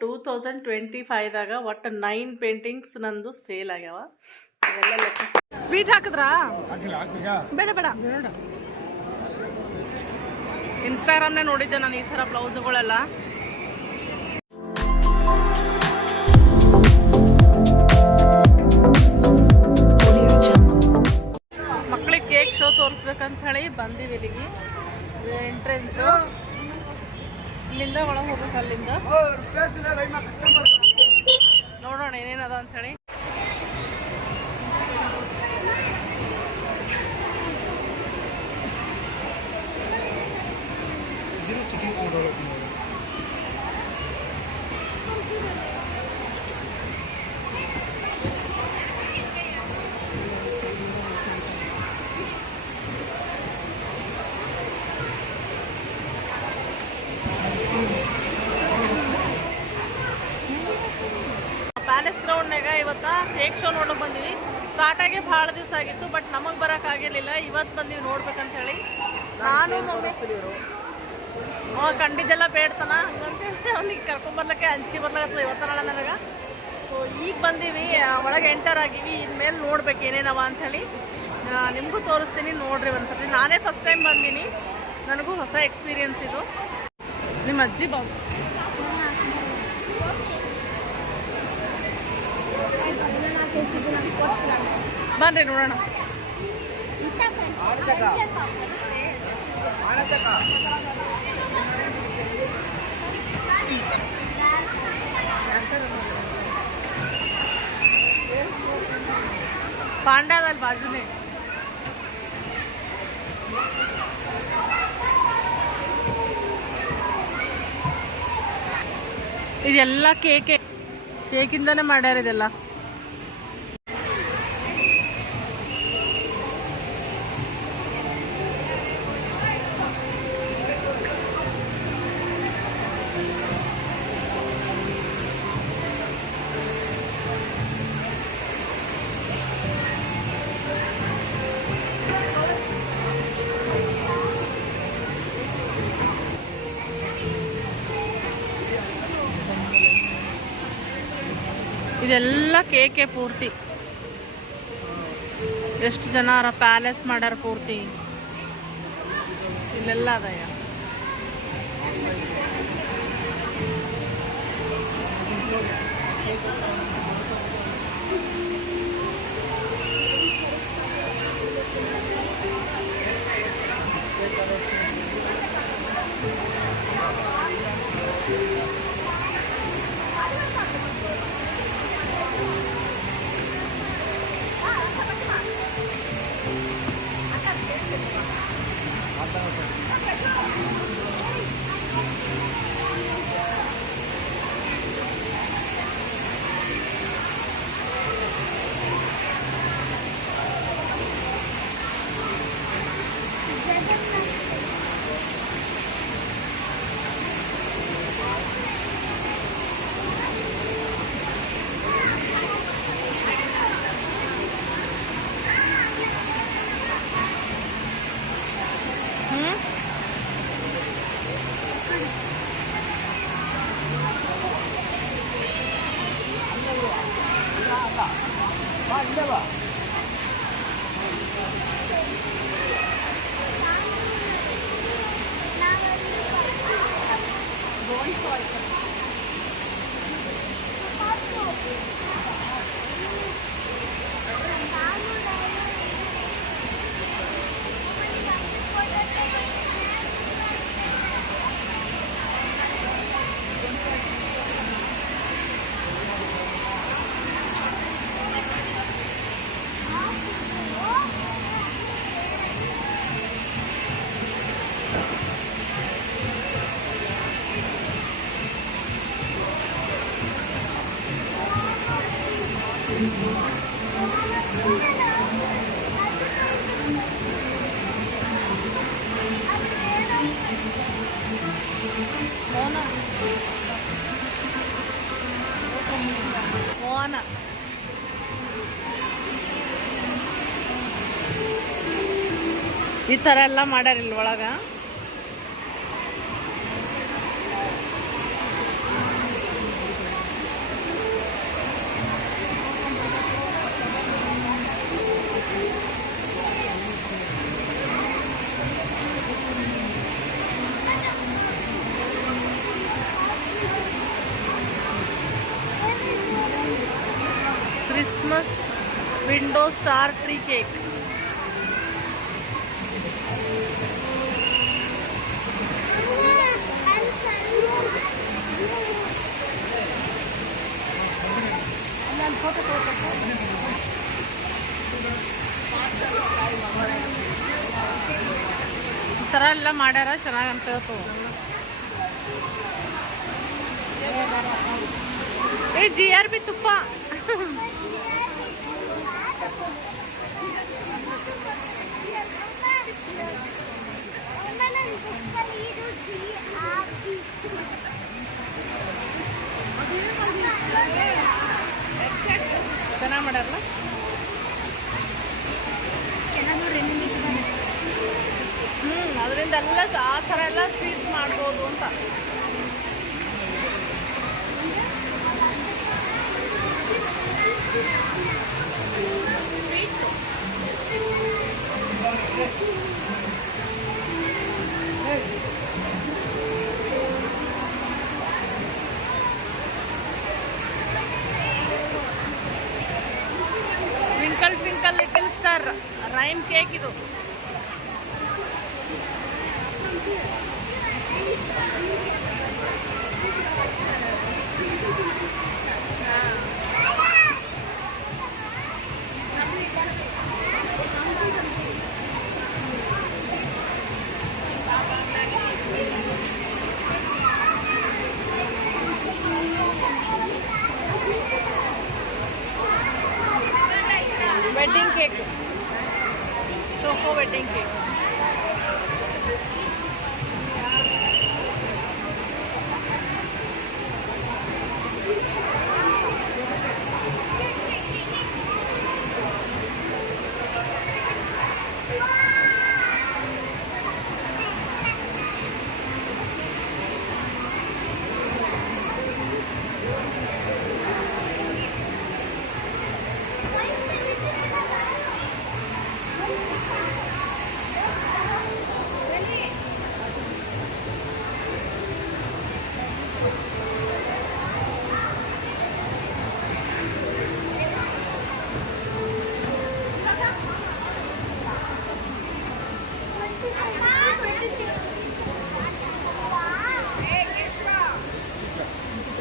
Two thousand twenty ಫೈವ್ದಾಗ ಒಟ್ಟು nine paintings ನಂದು ಸೇಲ್ ಆಗ್ಯಾವ. ಲೆಕ್ಕ. ಸ್ವೀಟ್ ಹಾಕಿದ್ರಾ? ಬೇಡ ಬೇಡ. ಇನ್ಸ್ಟಾಗ್ರಾಮ್ನೇ ನೋಡಿದ್ದೆ ನಾನು ಈ ಥರ ಬ್ಲೌಸ್ಗಳೆಲ್ಲ. ಮಕ್ಳಿಗೆ ಕೇಕ್ ಶೋ ತೋರಿಸ್ಬೇಕಂತ ಹೇಳಿ ಬಂದೀವಿ ಇಲ್ಲಿಗೆ. ಎಂಟ್ರೆನ್ಸು ಇಲ್ಲಿಂದ ಒಳಗೆ ಹೋಗ್ಬೇಕು ಅಲ್ಲಿಂದ. ನೋಡೋಣ ಏನೇನದ ಅಂತ ಹೇಳಿ ಪ್ಯಾಲೇಸ್ ಗ್ರೌಂಡ್ನಾಗ ಇವತ್ತ ಕೇಕ್ ಶೋ ನೋಡಕ್ ಬಂದಿವಿ ಸ್ಟಾರ್ಟ್ ಆಗಿ ಭಾಳ ದಿವಸ ಆಗಿತ್ತು ಬಟ್ ನಮಗೆ ಬರಕ್ ಆಗಿರ್ಲಿಲ್ಲ ಇವತ್ತು ಬಂದಿವಿ ನೋಡ್ಬೇಕಂತ ಹೇಳಿ. ನಾನು ಅವ ಕಂಡಿದ್ದೆಲ್ಲ ಬೇಡ್ತಾನ? ಹಂಗಂತೇಳಿ ಅವ್ನಿಗೆ ಕರ್ಕೊಂಬರ್ಲಿಕ್ಕೆ ಅಂಜಿಕೆ ಬರ್ಲಾಗತ್ತದ ಇವತ್ತನಲ್ಲ ನನಗೆ. ಸೊ ಈಗ ಬಂದೀವಿ. ಒಳಗೆ ಎಂಟರ್ ಆಗಿವಿ. ಇನ್ಮೇಲೆ ನೋಡ್ಬೇಕು ಏನೇನವ ಅಂಥೇಳಿ ನಿಮಗೂ ತೋರಿಸ್ತೀನಿ. ನೋಡ್ರಿ ಒಂದ್ಸತಿ ನಾನೇ ಫಸ್ಟ್ ಟೈಮ್ ಬಂದೀನಿ. ನನಗೂ ಹೊಸ ಎಕ್ಸ್ಪೀರಿಯನ್ಸ್ ಇದು. ನಿಮ್ಮ ಅಜ್ಜಿ ಬಾಬು ಬನ್ರಿ ನೋಡೋಣ. ಪಾಂಡ್ಯದಲ್ಲಿ ಬಾಜುನೇ ಇದೆಲ್ಲ ಕೇಕೆ ಕೇಕಿಂದನೇ ಮಾಡ್ಯಾರ ಇದೆಲ್ಲ ಇದೆಲ್ಲ ಕೇಕೆ ಪೂರ್ತಿ. ಎಷ್ಟು ಜನ ಪ್ಯಾಲೇಸ್ ಮಾಡ್ಯಾರ ಪೂರ್ತಿ. ಇಲ್ಲೆಲ್ಲ ಅದಯ್ಯ ಈ ಥರ ಎಲ್ಲ ಮಾಡ್ಯಾರ ಇಲ್ಲಿ ಒಳಗ. ವಿಂಡೋ ಸ್ಟಾರ್ ಟ್ರೀ ಕೇಕ್ ಈ ಥರ ಎಲ್ಲ ಮಾಡ್ಯಾರ, ಚೆನ್ನಾಗಿ ಅನ್ಸತ್ತು ಏ ಜಿ ಆರ್ ಬಿ ತುಪ್ಪ. ಚೆನ್ನಾಗಿ ಮಾಡಲ್ಲ? ಹ್ಞೂ ಅದರಿಂದ ಎಲ್ಲ ಆ ಥರ ಎಲ್ಲ ಸ್ವೀಟ್ಸ್ ಮಾಡ್ಬೋದು ಅಂತ. ರೈಮ್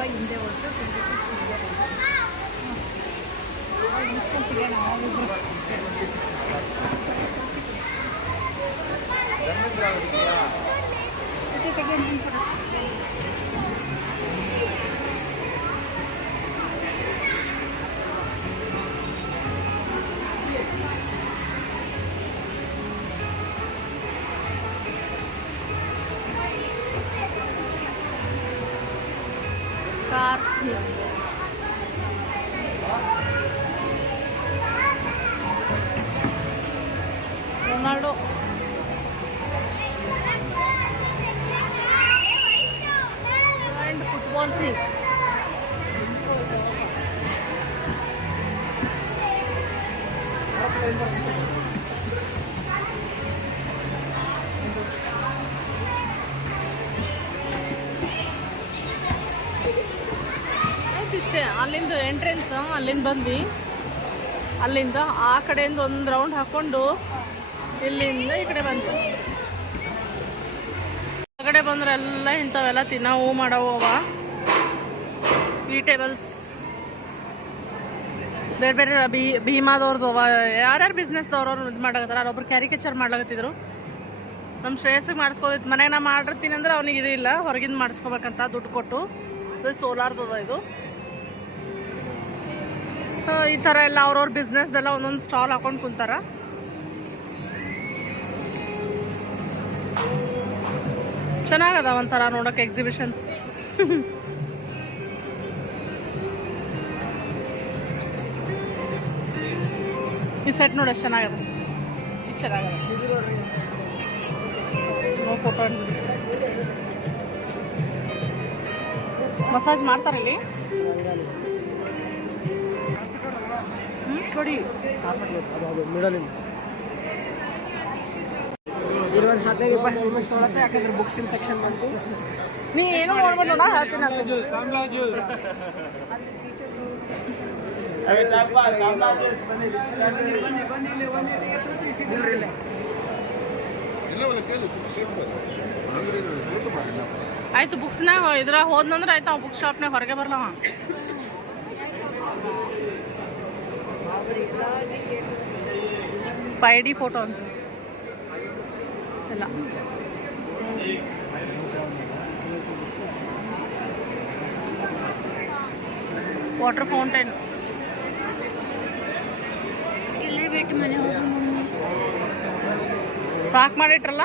오빠 인대 왔 어? 아, 이거 그래 나오고 그 래. 어떻게 되겠 니? ಅಲ್ಲಿಂದ ಬಂದ್ವಿ. ಅಲ್ಲಿಂದ ಆ ಕಡೆಯಿಂದ ಒಂದು ರೌಂಡ್ ಹಾಕೊಂಡು ಇಲ್ಲಿಂದ ಈ ಕಡೆ ಆ ಕಡೆ ಬಂದ್ರೆ ಎಲ್ಲ ಇಂಥವೆಲ್ಲ ತಿನ್ನವು ಈ ಟೇಬಲ್ಸ್ ಬೇರೆ ಬೇರೆ ಬಿ ಭೀಮಾದವ್ರದ್ದು ಅವ. ಯಾರ್ಯಾರು ಬಿಸ್ನೆಸ್ದವ್ರು ಅವ್ರು ಇದು ಮಾಡಕತ್ತಾರ ಒಬ್ರು ಕ್ಯಾರಿಕೇಚರ್ ಮಾಡ್ಲಾಕತ್ತಿದ್ರು. ನಮ್ಮ ಶ್ರೇಯಸ್ಸಿಗೆ ಮಾಡಿಸ್ಕೋದಿತ್ತು ಮನೆಗೆ ನಾ ಮಾಡಿರ್ತೀನಿ ಅಂದ್ರೆ ಅವ್ನಿಗೆ ಇದು ಇಲ್ಲ. ಹೊರಗಿಂದ ಮಾಡಿಸ್ಕೋಬೇಕಂತ ದುಡ್ಡು ಕೊಟ್ಟು. ಇದು ಸೋಲಾರ್ದದ ಇದು. ಈ ಥರ ಎಲ್ಲ ಅವ್ರವ್ರ ಬಿಸ್ನೆಸ್ದೆಲ್ಲ ಒಂದೊಂದು ಸ್ಟಾಲ್ ಹಾಕೊಂಡು ಕುಂತಾರ. ಚೆನ್ನಾಗದ ಒಂಥರ ನೋಡೋಕೆ ಎಕ್ಸಿಬಿಷನ್ ಈ ಸೆಟ್ ನೋಡಿ ಎಷ್ಟು ಚೆನ್ನಾಗದ. ಇದು ಚೆನ್ನಾಗದ ಮಸಾಜ್ ಮಾಡ್ತಾರೆ ಇಲ್ಲಿ? ಕೊಡಿ ಅದು ಅದು ಮಿಡಲಿಂದ ಇರುವಂತ ಹದಿನೈದು ರೂಪಾಯಿ ಹೆಲ್ಮೆಟ್ ತೊಗೊಳತ್ತೆ ಯಾಕಂದ್ರೆ ಬುಕ್ಸಿನ ಸೆಕ್ಷನ್ ಬಂತು. ನೀ ಏನು ನೋಡ್ಬೋದು ನಾ ಹೇಳ್ತೀನಿ ಆಯ್ತು ಬುಕ್ಸ್ನಾಗ ಇದ್ರ ಹೋದ್ನಂದ್ರೆ ಆಯ್ತು ಆ ಬುಕ್ ಶಾಪ್ನಾಗ ಹೊರಗೆ ಬರ್ಲವ. ఫైవ్ డి ఫోటో ఉంటుంది ఇలా. Water fountain. సాక్ ಮಾಡಿಟ್ರಲ್ಲ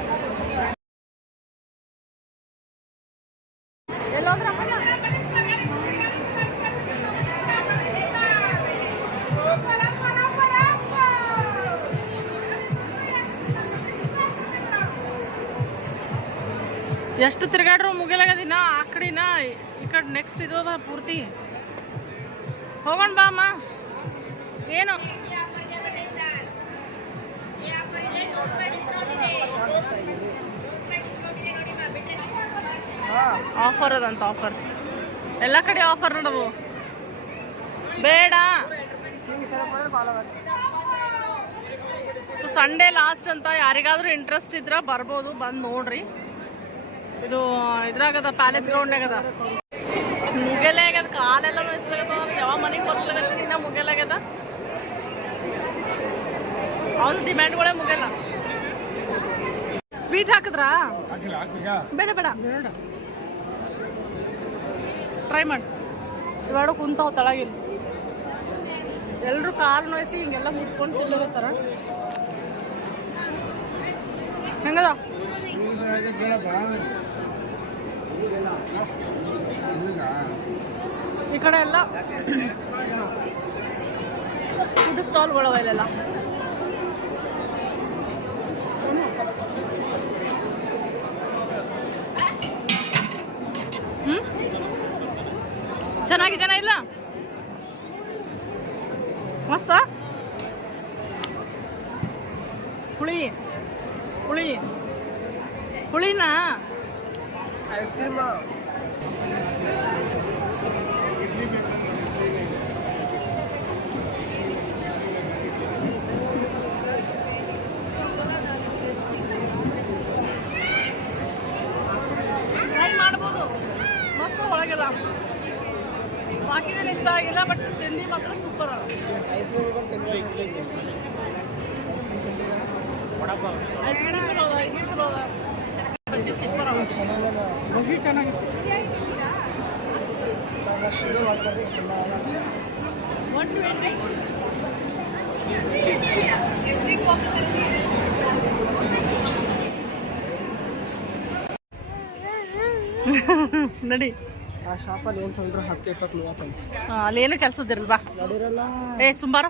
ಎಷ್ಟು ತಿರ್ಗಾಡ್ರು ಮುಗಿಲಾಗದಿನ ಆ ಕಡೆನ, ಈ ಕಡೆ ನೆಕ್ಸ್ಟ್ ಇದು ಅದ ಪೂರ್ತಿ. ಹೋಗೋಣ ಬಾ ಅಮ್ಮ. ಏನು? ಆಫರ್ ಅದಂತ ಆಫರ್ ಎಲ್ಲ ಕಡೆ ಆಫರ್ ನೋಡವು. ಬೇಡ. ಸಂಡೇ ಲಾಸ್ಟ್ ಅಂತ, ಯಾರಿಗಾದ್ರೂ ಇಂಟ್ರೆಸ್ಟ್ ಇದ್ರೆ ಬರ್ಬೋದು, ಬಂದು ನೋಡ್ರಿ. ಇದು ಇದ್ರಾಗದ ಪ್ಯಾಲೇಸ್ ಗ್ರೌಂಡ್ ಆಗದ ಮುಗೆಲೆ ಆಗ್ಯದ ಕಾಲೆಲ್ಲ ನೋಯಿಸ್ಲಾಗದ ಯಾವ ಮನೆಗೆ ಬರ್ಲಾಗತ್ತೀನಿ ಇನ್ನ ಮುಗೆಲೆ ಆಗ್ಯದ ಅವ್ನ ಡಿಮ್ಯಾಂಡ್ಗಳೇ ಮುಗೆಲ್ಲ. ಸ್ವೀಟ್ ಹಾಕಿದ್ರಾ? ಬೇಡ ಬೇಡ. ಟ್ರೈ ಮಾಡಿ. ಇವಾಡ ಕುಂತಾವ ತಳಗಿಲ್ಲ ಎಲ್ಲರೂ ಕಾಲು ನೋಯಿಸಿ ಹಿಂಗೆಲ್ಲ ಮುಟ್ಕೊಂಡು ತಿಲ್ಲಗತ್ತಾರ ಹೆಂಗದ? ಈ ಕಡೆ ಎಲ್ಲ ಫುಡ್ ಸ್ಟಾಲ್ಗಳವ ಇಲ್ಲೆಲ್ಲ ಹ್ಮ್? ಚೆನ್ನಾಗಿದೆನಾ ಇಲ್ಲ? ಮಸ್ತ? ಹುಳಿ ಹುಳಿ. ಹುಳಿನಾ ಟ್ರೈ ಮಾಡ್ಬೋದು ಮಸ್ತ್ ಒಳಗೆಲ್ಲ ಬಾಕಿದೇನು ಇಷ್ಟ ಆಗಿಲ್ಲ ಬಟ್ ತಿಂಡಿ ಮಾತ್ರ ಸೂಪರ್ ಐಸ್ ಕ್ರೀಮ್ ಚಲೋ ಅದ ಇಡ್ಲಿ ಚಲೋ ಅದ ಬಜ್ಜಿ ಸೂಪರ್ ಅದ ಬಜ್ಜಿ ಚೆನ್ನಾಗಿತ್ತು ಒನ್ ಟ್ವೆಂಟಿ ನಡಿ. ಆ ಶಾಪಲ್ಲಿ ಏನು ತೊಗೊಂಡ್ರು ಹತ್ತು ಇಪ್ಪತ್ತು ಮೂವತ್ತಂತ. ಆ, ಅಲ್ಲೇನು ಕೆಲಸದಿರಲ್ವಾ ನಡೀರಲ್ಲ. ಏ ಸುಂಬಾರ.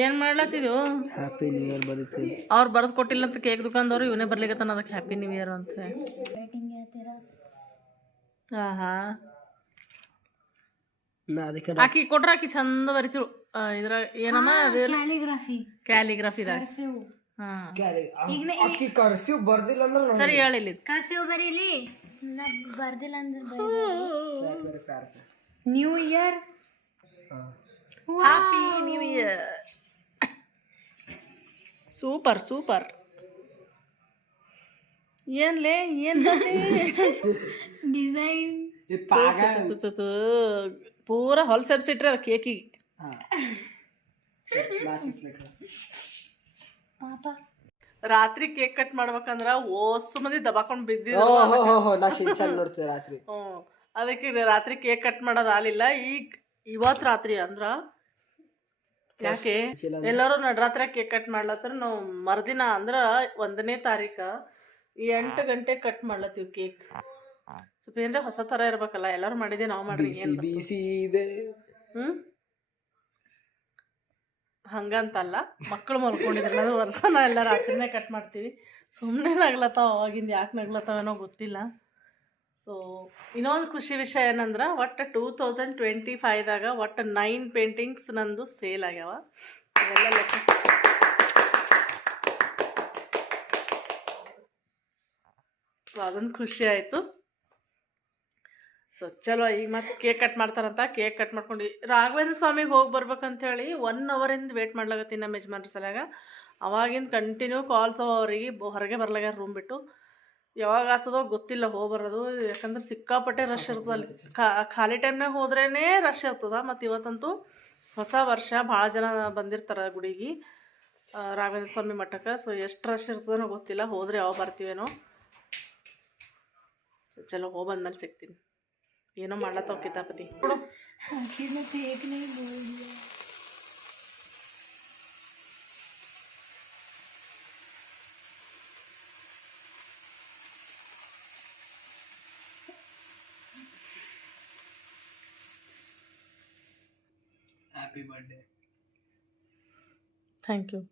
ಏನ್ ಮಾಡ್ಲತ್ತಿದ್ವು ಹ್ಯಾಪಿ ನ್ಯೂ ಇಯರ್ ಬರೀತಿ. ಅವ್ರು ಬರೆದು ಕೊಟ್ಟಿಲ್ಲ ಅಂತ ಕೇಕ್ ದುಕಾನ್ದವ್ರು ಇವನೇ ಬರ್ಲಿಕತ್ತಾನ ಅದಕ್ಕೆ ಹ್ಯಾಪಿ ನ್ಯೂ ಇಯರ್ ಅಂತ ಆಹಾ. ನಾ ಅದಕ್ಕೆ ಆಕಿ ಕೊಟ್ರ ಆಕಿ ಚಂದ ಬರಿತಿಳು. ಇದ್ರ ಏನಮ್ಮ ಕ್ಯಾಲಿಗ್ರಾಫಿ ಕ್ಯಾಲಿಗ್ರಾಫಿ ಅಕ್ಕಿ ಕರ್ಸಿವ್. ಬರ್ದಿಲ್ಲ ಅಂದ್ರೆ ಸರಿ ಹೇಳಿಲ್ಲ ಕರ್ಸಿವ್ ಬರೀಲಿ ನಾ ಬರ್ದಿಲ್ಲ ಅಂದ್ರೆ new year happy new year super super. ಏನ್ಲೇ ಏನ್ ಡಿಸೈನ್. ಪೂರ ಹೊಲ್ ಎಬ್ಸಿಟ್ರಿ ಅದು ಕೇಕಿಗೆ. ಹಾಂ. ಲಾಸ್ಟ್ ಪಾಪ. ರಾತ್ರಿ ಕೇಕ್ ಕಟ್ ಮಾಡ್ಬೇಕಂದ್ರ ಓಸು ಮಂದಿ ದಬಾಕೊಂಡ್ ಬಿದ್ದಿದ್ರು ನೋಡ್ತೀವಿ ರಾತ್ರಿ. ಹ್ಮ್. ಅದಕ್ಕೆ ರಾತ್ರಿ ಕೇಕ್ ಕಟ್ ಮಾಡೋದು ಆಲಿಲ್ಲ ಈಗ ಇವತ್ ರಾತ್ರಿ ಅಂದ್ರ ಯಾಕೆ? ಎಲ್ಲರೂ ನಡ್ರಾತ್ರಿ ಕೇಕ್ ಕಟ್ ಮಾಡ್ಲತ್ತಾರ. ನಾವು ಮರುದಿನ ಅಂದ್ರ ಒಂದನೇ ತಾರೀಕ ಎಂಟು ಗಂಟೆ ಕಟ್ ಮಾಡ್ಲತ್ತೀವಿ ಕೇಕ್ ಸ್ವಲ್ಪ ಏನ್ರ ಹೊಸ ತರ ಇರ್ಬೇಕಲ್ಲ ಎಲ್ಲರೂ ಮಾಡಿದ್ವಿ ನಾವು ಮಾಡ್ರಿ ಏನ್ ಬಿಸಿ ಇದೆ. ಹ್ಮ್? ಹಂಗಂತಲ್ಲ ಮಕ್ಕಳು ಮಲ್ಕೊಂಡಿದ್ರಲ್ಲ ಅಂದ್ರೆ ವರ್ಷನ ಎಲ್ಲ ರಾತ್ರಿನೇ ಕಟ್ ಮಾಡ್ತೀವಿ. ಸುಮ್ಮನೆ ನಗ್ಲತ್ತಾವ ಅವಾಗಿಂದ ಯಾಕೆ ನಗ್ಲತ್ತಾವೇನೋ ಗೊತ್ತಿಲ್ಲ. ಸೊ ಇನ್ನೊಂದು ಖುಷಿ ವಿಷಯ ಏನಂದ್ರೆ ಒಟ್ಟು ಟೂ ತೌಸಂಡ್ ಟ್ವೆಂಟಿ ಫೈವ್ದಾಗ ಒಟ್ಟು ನೈನ್ ಪೇಂಟಿಂಗ್ಸ್ ನಂದು ಸೇಲ್ ಆಗ್ಯಾವ. ಅದೆಲ್ಲ ಲೆಕ್ಕ ಸೊ ಅದೊಂದು ಖುಷಿ ಆಯಿತು. ಸೊ ಚಲೋ, ಈಗ ಮತ್ತೆ ಕೇಕ್ ಕಟ್ ಮಾಡ್ತಾರಂತ ಕೇಕ್ ಕಟ್ ಮಾಡ್ಕೊಂಡು, ರಾಘವೇಂದ್ರ ಸ್ವಾಮಿಗೆ ಹೋಗಿ ಬರ್ಬೇಕಂತೇಳಿ ಒನ್ ಅವರಿಂದ ವೇಟ್ ಮಾಡ್ಲಾಗತ್ತೀನಿ ನಮ್ಮ ಯಜಮಾನ್ರ ಸಲಾಗ ಅವಾಗಿಂದ ಕಂಟಿನ್ಯೂ ಕಾಲ್ಸ್ ಅವ ಅವರಿಗೆ ಹೊರಗೆ ಬರ್ಲಾಗ್ಯಾರ ರೂಮ್ ಬಿಟ್ಟು. ಯಾವಾಗ ಆಗ್ತದೋ ಗೊತ್ತಿಲ್ಲ ಹೋಗ್ಬರೋದು ಯಾಕಂದ್ರೆ ಸಿಕ್ಕಾಪಟ್ಟೆ ರಶ್ ಇರ್ತದ ಅಲ್ಲಿ. ಖಾಲಿ ಟೈಮ್ನಾಗ ಹೋದ್ರೇ ರಶ್ ಇರ್ತದ ಮತ್ತು ಇವತ್ತಂತೂ ಹೊಸ ವರ್ಷ ಭಾಳ ಜನ ಬಂದಿರ್ತಾರೆ ಗುಡಿಗೆ ರಾವೇಂದ್ರ ರಾಘವೇಂದ್ರ ಸ್ವಾಮಿ ಮಠಕ್ಕೆ. ಸೊ ಎಷ್ಟು ರಶ್ ಇರ್ತದೋ ಗೊತ್ತಿಲ್ಲ ಹೋದ್ರೆ ಯಾವಾಗ ಬರ್ತೀವೇನೋ. ಚಲೋ ಹೋಗಿ ಬಂದ್ಮೇಲೆ ಸಿಗ್ತೀನಿ. ಏನೋ ಮಾಡ್ಲತ್ತಾವ ಕಿತಾಪತಿ. happy birthday. Thank you.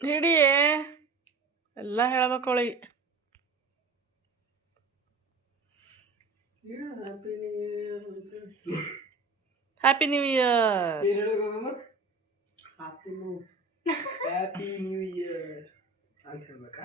ಇಡೀ ಎಲ್ಲ ಹೇಳ್ಬೇಕು ಅವಳಿಗೆ happy new year happy new year ಅಂತ ಹೇಳ್ಬೇಕಾ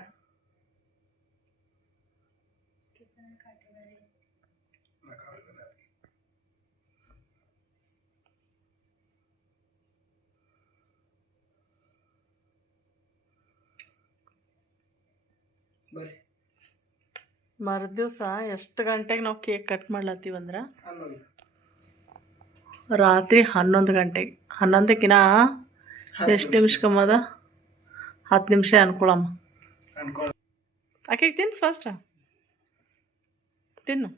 ಬರ್ರಿ. ಮರುದಿವ್ಸ ಎಷ್ಟು ಗಂಟೆಗೆ ನಾವು ಕೇಕ್ ಕಟ್ ಮಾಡ್ಲತ್ತೀವಂದ್ರೆ ಹನ್ನೊಂದು. ರಾತ್ರಿ ಹನ್ನೊಂದು ಗಂಟೆಗೆ. ಹನ್ನೊಂದಕ್ಕಿನ ಎಷ್ಟು ನಿಮಿಷ ಕಮ್ಮದ ಹತ್ತು ನಿಮಿಷ ಅನ್ಕೊಳಮ್ಮ. ಆಕೆಗೆ ತಿನ್ಸ್ ಫಸ್ಟ್ ತಿನ್ನು.